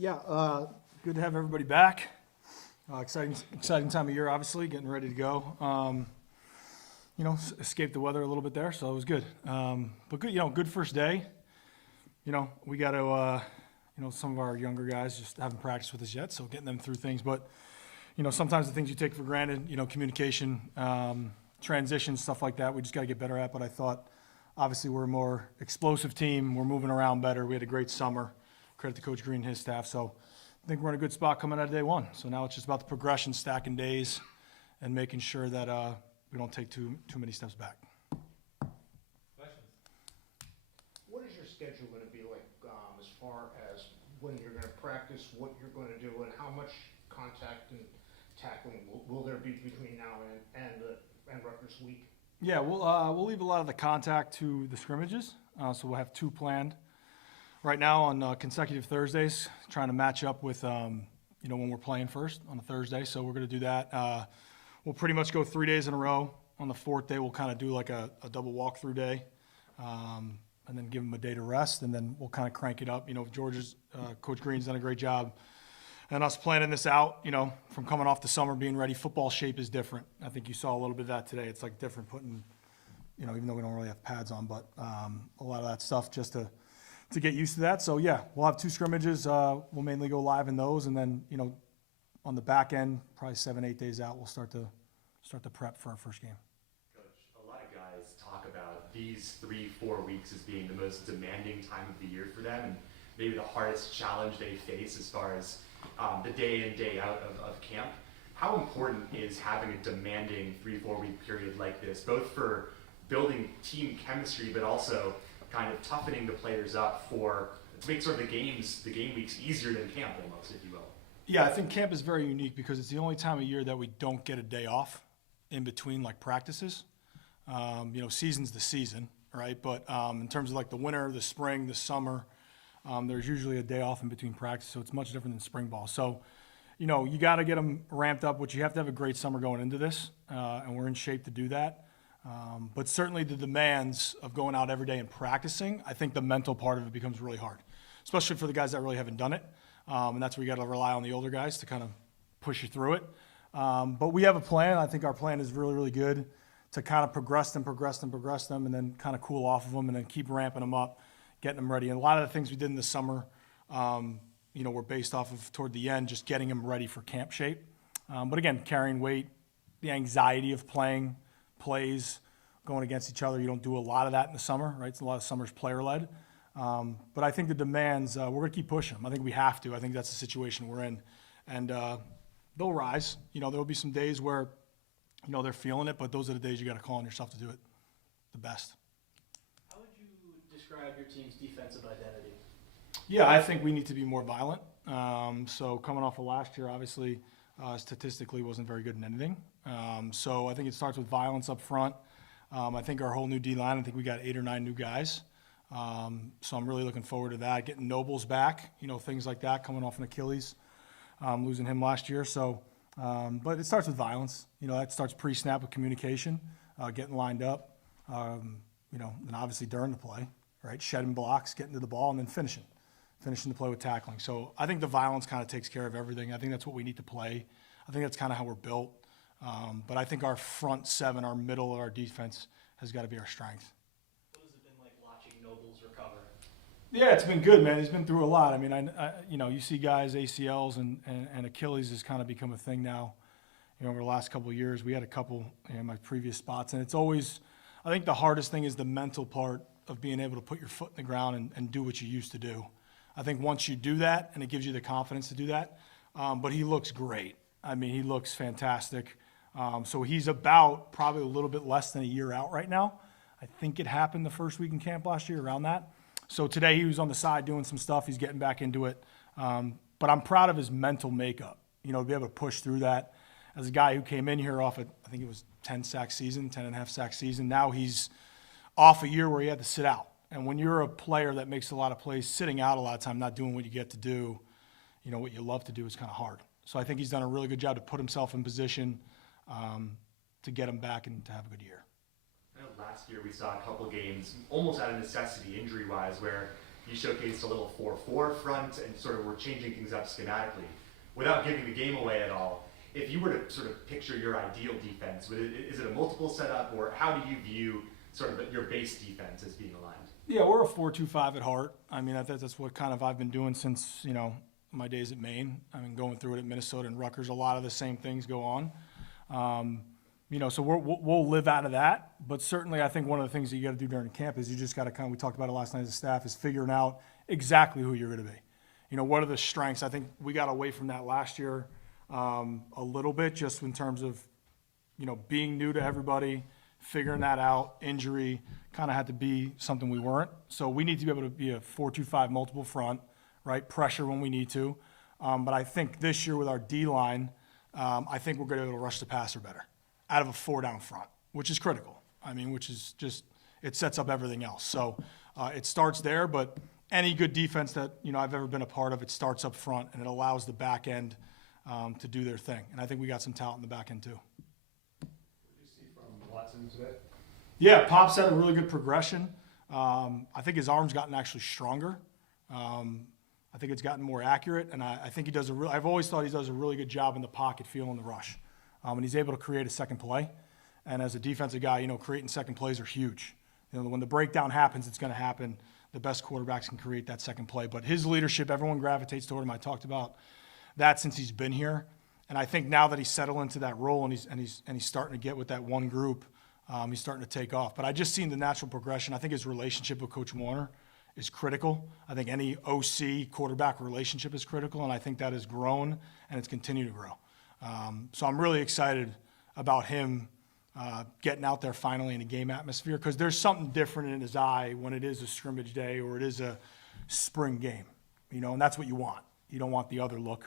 Yeah, good to have everybody back. Exciting time of year, obviously, getting ready to go. Escaped the weather a little bit there, so it was good. But good, good first day. We got to, some of our younger guys just haven't practiced with us yet, so getting them through things. But, sometimes the things you take for granted, communication, transition, stuff like that, we just got to get better at. But I thought, obviously, we're a more explosive team. We're moving around better. We had a great summer. Credit to Coach Green and his staff. So I think we're in a good spot coming out of day one. So now it's just about the progression, stacking days, and making sure that we don't take too many steps back. Questions? What is your schedule going to be like as far as when you're going to practice, what you're going to do, and how much contact and tackling will there be between now and Rutgers week? Yeah, we'll leave a lot of the contact to the scrimmages. So we'll have two planned right now on consecutive Thursdays, trying to match up with when we're playing first on a Thursday. So we're going to do that. We'll pretty much go 3 days in a row. On the fourth day, we'll kind of do like a double walkthrough day, and then give them a day to rest, and then we'll kind of crank it up. Coach Green's done a great job, and us planning this out, from coming off the summer, being ready. Football shape is different. I think you saw a little bit of that today. It's like different putting, even though we don't really have pads on, but a lot of that stuff just to get used to that. So, yeah, we'll have two scrimmages. We'll mainly go live in those, and then, on the back end, probably 7-8 days out, we'll start to prep for our first game. Coach, a lot of guys talk about these 3-4 weeks as being the most demanding time of the year for them, and maybe the hardest challenge they face as far as the day in, day out of camp. How important is having a demanding 3-4 week period like this, both for building team chemistry, but also kind of toughening the players up to make sort of the game weeks easier than camp almost, if you will? Yeah, I think camp is very unique because it's the only time of year that we don't get a day off in between like practices. Season's the season, right? But in terms of like the winter, the spring, the summer, there's usually a day off in between practice, so it's much different than spring ball. So, you got to get them ramped up, which you have to have a great summer going into this, and we're in shape to do that. But certainly the demands of going out every day and practicing, I think the mental part of it becomes really hard, especially for the guys that really haven't done it. And that's where you got to rely on the older guys to kind of push you through it. But we have a plan. I think our plan is really, really good to kind of progress them, and then kind of cool off of them and then keep ramping them up, getting them ready. And a lot of the things we did in the summer, were based off of toward the end, just getting them ready for camp shape. But again, carrying weight, the anxiety of playing plays, going against each other. You don't do a lot of that in the summer, right? It's a lot of summer's player-led. But I think the demands, we're going to keep pushing them. I think we have to. I think that's the situation we're in. And they'll rise. There'll be some days where, they're feeling it, but those are the days you got to call on yourself to do it the best. How would you describe your team's defensive identity? Yeah, I think we need to be more violent. So coming off of last year, obviously, statistically wasn't very good in anything. So I think it starts with violence up front. I think our whole new D-line, I think we got 8 or 9 new guys. So I'm really looking forward to that. Getting Nobles back, things like that, coming off an Achilles, losing him last year. So, but it starts with violence. That starts pre-snap with communication, getting lined up, and obviously during the play, right? Shedding blocks, getting to the ball, and then finishing the play with tackling. So I think the violence kind of takes care of everything. I think that's what we need to play. I think that's kind of how we're built. But I think our front seven, our middle of our defense has got to be our strength. What has it been like watching Nobles recover? Yeah, it's been good, man. He's been through a lot. I mean, you see guys, ACLs and Achilles has kind of become a thing now. Over the last couple of years, we had a couple in my previous spots. And it's always, I think the hardest thing is the mental part of being able to put your foot in the ground and do what you used to do. I think once you do that, and it gives you the confidence to do that, but he looks great. I mean, he looks fantastic. So he's about probably a little bit less than a year out right now. I think it happened the first week in camp last year, around that. So today he was on the side doing some stuff. He's getting back into it. But I'm proud of his mental makeup, to be able to push through that. As a guy who came in here off, I think it was 10-sack season, 10.5 sack season. Now he's off a year where he had to sit out. And when you're a player that makes a lot of plays, sitting out a lot of time, not doing what you get to do, what you love to do is kind of hard. So I think he's done a really good job to put himself in position to get him back and to have a good year. I know last year we saw a couple games almost out of necessity injury-wise where You showcased a little 4-4 front and sort of were changing things up schematically. Without giving the game away at all, if you were to sort of picture your ideal defense, is it a multiple setup, or how do you view sort of your base defense as being aligned? Yeah, we're a 4-2-5 at heart. I mean, that's what kind of I've been doing since, my days at Maine. I mean, going through it at Minnesota and Rutgers, a lot of the same things go on. So we'll live out of that. But certainly I think one of the things that you got to do during camp is you just got to we talked about it last night as a staff, is figuring out exactly who you're going to be. What are the strengths? I think we got away from that last year a little bit, just in terms of, being new to everybody, figuring that out. Injury kind of had to be something we weren't. So we need to be able to be a 4-2-5 multiple front, right? Pressure when we need to. But I think this year with our D-line, I think we're going to be able to rush the passer better out of a 4-down front, which is critical. I mean, which is just, it sets up everything else. So it starts there, but any good defense that, I've ever been a part of, it starts up front and it allows the back end to do their thing. And I think we got some talent in the back end too. What did you see from Watson today? Yeah, Pop's had a really good progression. I think his arm's gotten actually stronger. I think it's gotten more accurate, and I think he does I've always thought he does a really good job in the pocket, feeling the rush. And he's able to create a second play. And as a defensive guy, creating second plays are huge. When the breakdown happens, it's going to happen. The best quarterbacks can create that second play. But his leadership, everyone gravitates toward him. I talked about that since he's been here. And I think now that he's settled into that role and he's starting to get with that one group, he's starting to take off. But I just seen the natural progression. I think his relationship with Coach Warner is critical. I think any OC quarterback relationship is critical, and I think that has grown and it's continued to grow. So I'm really excited about him getting out there finally in a game atmosphere, because there's something different in his eye when it is a scrimmage day or it is a spring game, and that's what you want. You don't want the other look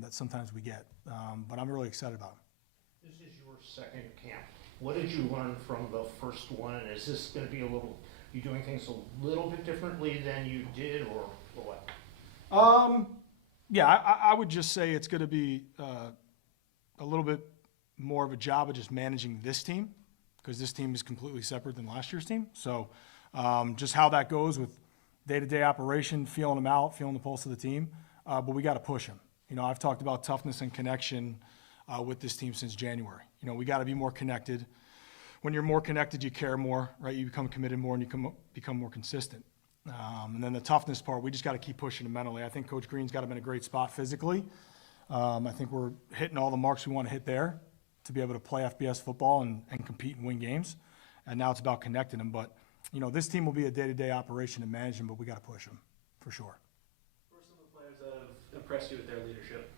that sometimes we get. But I'm really excited about him. This is your second camp. What did you learn from the first one? And is this going to be you doing things a little bit differently than you did, or what? Yeah, I would just say it's going to be a little bit more of a job of just managing this team, because this team is completely separate than last year's team. So just how that goes with day-to-day operation, feeling them out, feeling the pulse of the team. But we got to push them. I've talked about toughness and connection with this team since January. We got to be more connected. When you're more connected, you care more, right? You become committed more and you become more consistent. And then the toughness part, we just got to keep pushing them mentally. I think Coach Green's got them in a great spot physically. I think we're hitting all the marks we want to hit there to be able to play FBS football and compete and win games. And now it's about connecting them. But, this team will be a day-to-day operation and manage them, but we got to push them for sure. Who are some of the players that have impressed you with their leadership?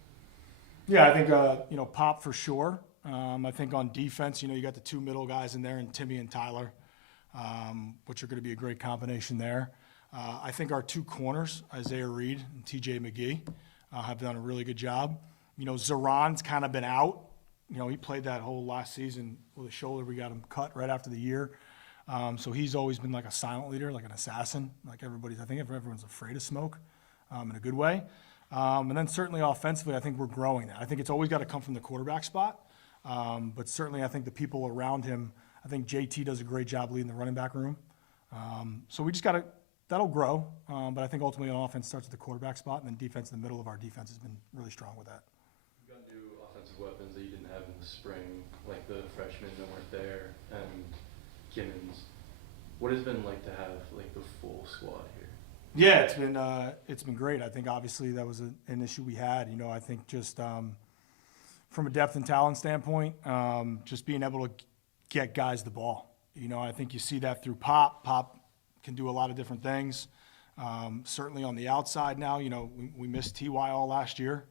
Yeah, I think, Pop for sure. I think on defense, you got the two middle guys in there, and Timmy and Tyler, which are going to be a great combination there. I think our two corners, Isaiah Reed and TJ McGee, have done a really good job. Zoran's kind of been out. He played that whole last season with a shoulder. We got him cut right after the year. So he's always been like a silent leader, like an assassin. Like I think everyone's afraid of smoke in a good way. And then certainly offensively, I think we're growing that. I think it's always got to come from the quarterback spot. But certainly I think the people around him, I think JT does a great job leading the running back room. So we just got to, that'll grow. But I think ultimately on offense starts at the quarterback spot, and then defense in the middle of our defense has been really strong with that. You've got new offensive weapons that you didn't have in the spring, like the freshmen that weren't there and Kimmons. What has it been like to have like the full squad here? Yeah, it's been great. I think obviously that was an issue we had. I think just from a depth and talent standpoint, just being able to get guys the ball. I think you see that through Pop. Pop can do a lot of different things. Certainly on the outside now, we missed T.Y. all last year,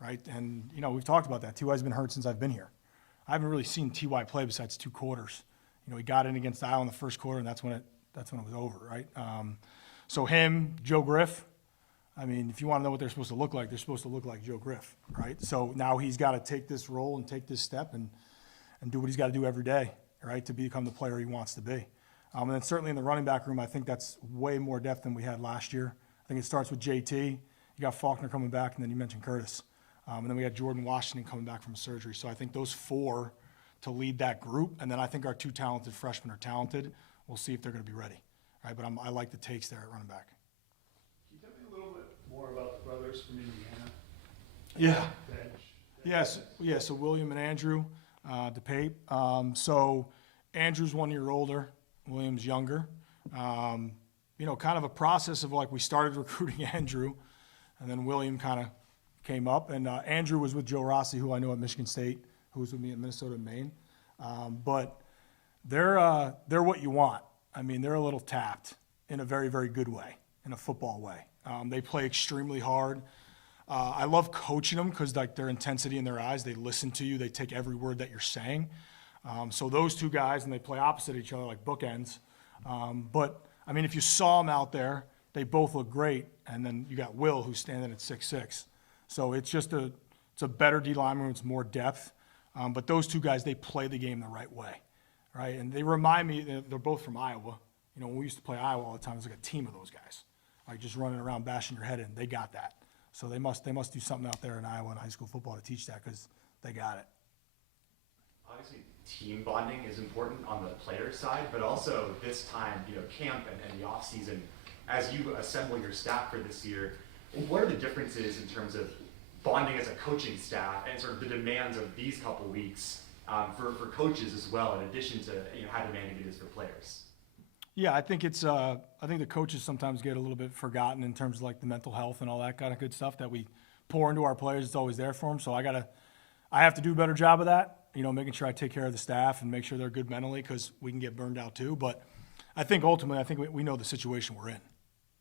right? And, we've talked about that. T.Y.'s been hurt since I've been here. I haven't really seen T.Y. play besides 2 quarters. He got in against Iowa in the first quarter, and that's when it was over, right? So him, Joe Griff, if you want to know what they're supposed to look like, they're supposed to look like Joe Griff, right? So now he's got to take this role and take this step and do what he's got to do every day, right, to become the player he wants to be. And then certainly in the running back room, I think that's way more depth than we had last year. I think it starts with JT. You got Faulkner coming back, and then you mentioned Curtis. And then we got Jordan Washington coming back from surgery. So I think those 4 to lead that group. And then I think our 2 talented freshmen are talented. We'll see if they're going to be ready, right? But I like the takes there at running back. brothers from Indiana. Yeah. Veg. Yes, yeah, so William and Andrew Depay. So Andrew's 1 year older, William's younger. Kind of a process of like we started recruiting Andrew, and then William kind of came up. And Andrew was with Joe Rossi, who I know at Michigan State, who was with me at Minnesota and Maine. But they're what you want. I mean, they're a little tapped in a very, very good way, in a football way. They play extremely hard. I love coaching them because like their intensity in their eyes, they listen to you, they take every word that you're saying. So those two guys, and they play opposite each other like bookends. But I mean, if you saw them out there, they both look great. And then you got Will, who's standing at 6'6". So it's just it's a better D lineman, it's more depth. But those two guys, they play the game the right way, right? And they remind me, they're both from Iowa. When we used to play Iowa all the time, it was like a team of those guys, like just running around bashing your head in. They got that. So they must do something out there in Iowa in high school football to teach that because they got it. Obviously, team bonding is important on the player side, but also this time, camp and the off season, as you assemble your staff for this year, what are the differences in terms of bonding as a coaching staff and sort of the demands of these couple weeks for coaches as well, in addition to how demanding it is for players? Yeah, I think I think the coaches sometimes get a little bit forgotten in terms of like the mental health and all that kind of good stuff that we pour into our players. It's always there for them. So I have to do a better job of that, making sure I take care of the staff and make sure they're good mentally because we can get burned out too. But I think ultimately, we know the situation we're in,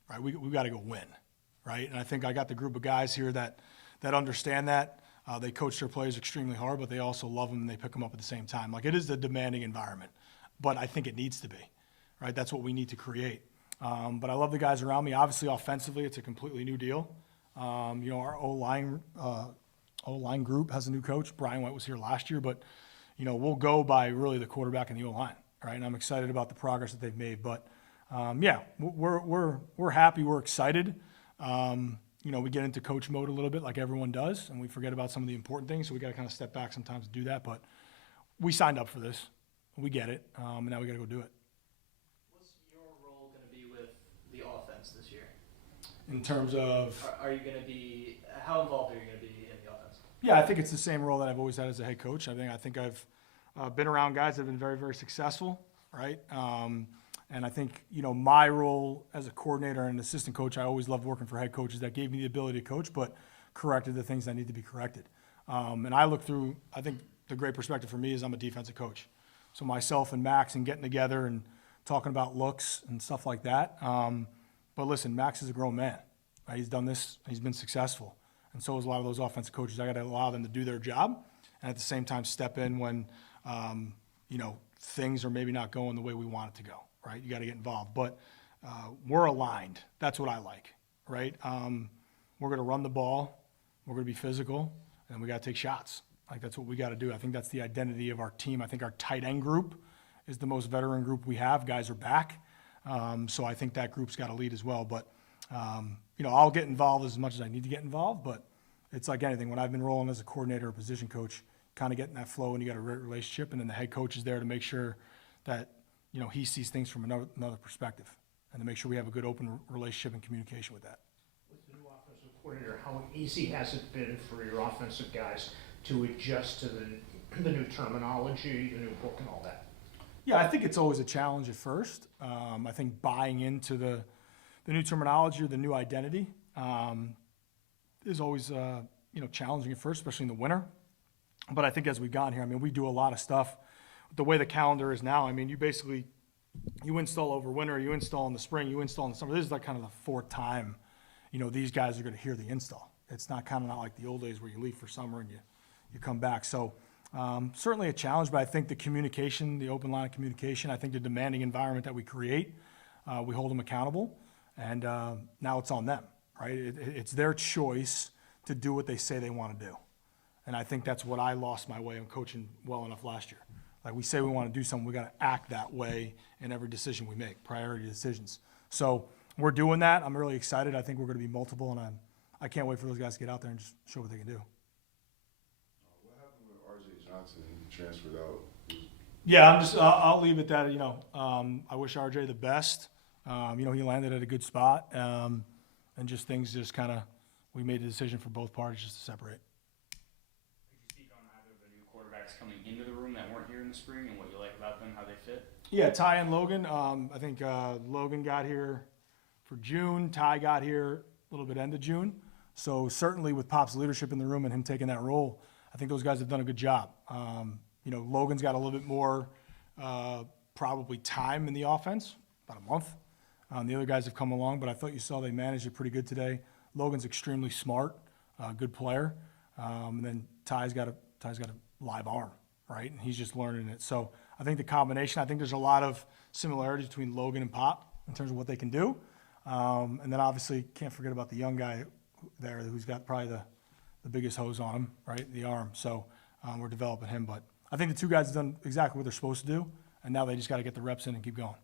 right? We got to go win, right? And I think I got the group of guys here that understand that. They coach their players extremely hard, but they also love them and they pick them up at the same time. Like it is a demanding environment, but I think it needs to be. Right, that's what we need to create. But I love the guys around me. Obviously, offensively, it's a completely new deal. Our O-line group has a new coach. Brian White was here last year, but we'll go by really the quarterback and the O-line, right? And I'm excited about the progress that they've made. But we're happy. We're excited. We get into coach mode a little bit, like everyone does, and we forget about some of the important things. So we got to kind of step back sometimes to do that. But we signed up for this. We get it, and now we got to go do it. The offense this year? In terms of? Are you going to be, how involved are you going to be in the offense? Yeah, I think it's the same role that I've always had as a head coach. I think I've been around guys that have been very, very successful, right? And I think, my role as a coordinator and assistant coach, I always loved working for head coaches that gave me the ability to coach, but corrected the things that need to be corrected. And I look through, I think the great perspective for me is I'm a defensive coach. So myself and Max and getting together and talking about looks and stuff like that. But listen, Max is a grown man. Right? He's done this. He's been successful. And so is a lot of those offensive coaches. I got to allow them to do their job and at the same time step in when, things are maybe not going the way we want it to go, right? You got to get involved. But we're aligned. That's what I like, right? We're going to run the ball. We're going to be physical. And we got to take shots. Like, that's what we got to do. I think that's the identity of our team. I think our tight end group is the most veteran group we have. Guys are back. So I think that group's got to lead as well. But, I'll get involved as much as I need to get involved. But it's like anything. When I've been rolling as a coordinator or position coach, kind of getting that flow and you got a great relationship. And then the head coach is there to make sure that, he sees things from another perspective and to make sure we have a good open relationship and communication with that. With the new offensive coordinator, how easy has it been for your offensive guys to adjust to the new terminology, the new book and all that? Yeah, I think it's always a challenge at first. I think buying into the new terminology or the new identity is always challenging at first, especially in the winter. But I think as we've gotten here, we do a lot of stuff. The way the calendar is now, you install over winter, you install in the spring, you install in the summer. This is like kind of the fourth time, these guys are going to hear the install. It's not like the old days where you leave for summer and you come back. So certainly a challenge, but I think the communication, the open line of communication, I think the demanding environment that we create, we hold them accountable, and now it's on them, right? It's their choice to do what they say they want to do. And I think that's what I lost my way on coaching well enough last year. Like, we say we want to do something, we got to act that way in every decision we make, priority decisions. So we're doing that. I'm really excited. I think we're going to be multiple, and I can't wait for those guys to get out there and just show what they can do. What happened with R.J. Johnson? He transferred out. Yeah, I'll leave it that, I wish RJ the best. He landed at a good spot, and just things just kind of we made the decision for both parties just to separate. Could you speak on either of the new quarterbacks coming into the room that weren't here in the spring and what you like about them, how they fit? Yeah, Ty and Logan. I think Logan got here for June. Ty got here a little bit end of June. So certainly with Pop's leadership in the room and him taking that role, I think those guys have done a good job. You know, Logan's got a little bit more probably time in the offense, about a month. The other guys have come along, but I thought you saw they managed it pretty good today. Logan's extremely smart, good player. And then Ty's got a live arm, right? And he's just learning it. So I think the combination, I think there's a lot of similarities between Logan and Pop in terms of what they can do. And then obviously can't forget about the young guy there who's got probably the biggest hose on him, right? The arm. So we're developing him. But I think the two guys have done exactly what they're supposed to do. And now they just got to get the reps in and keep going.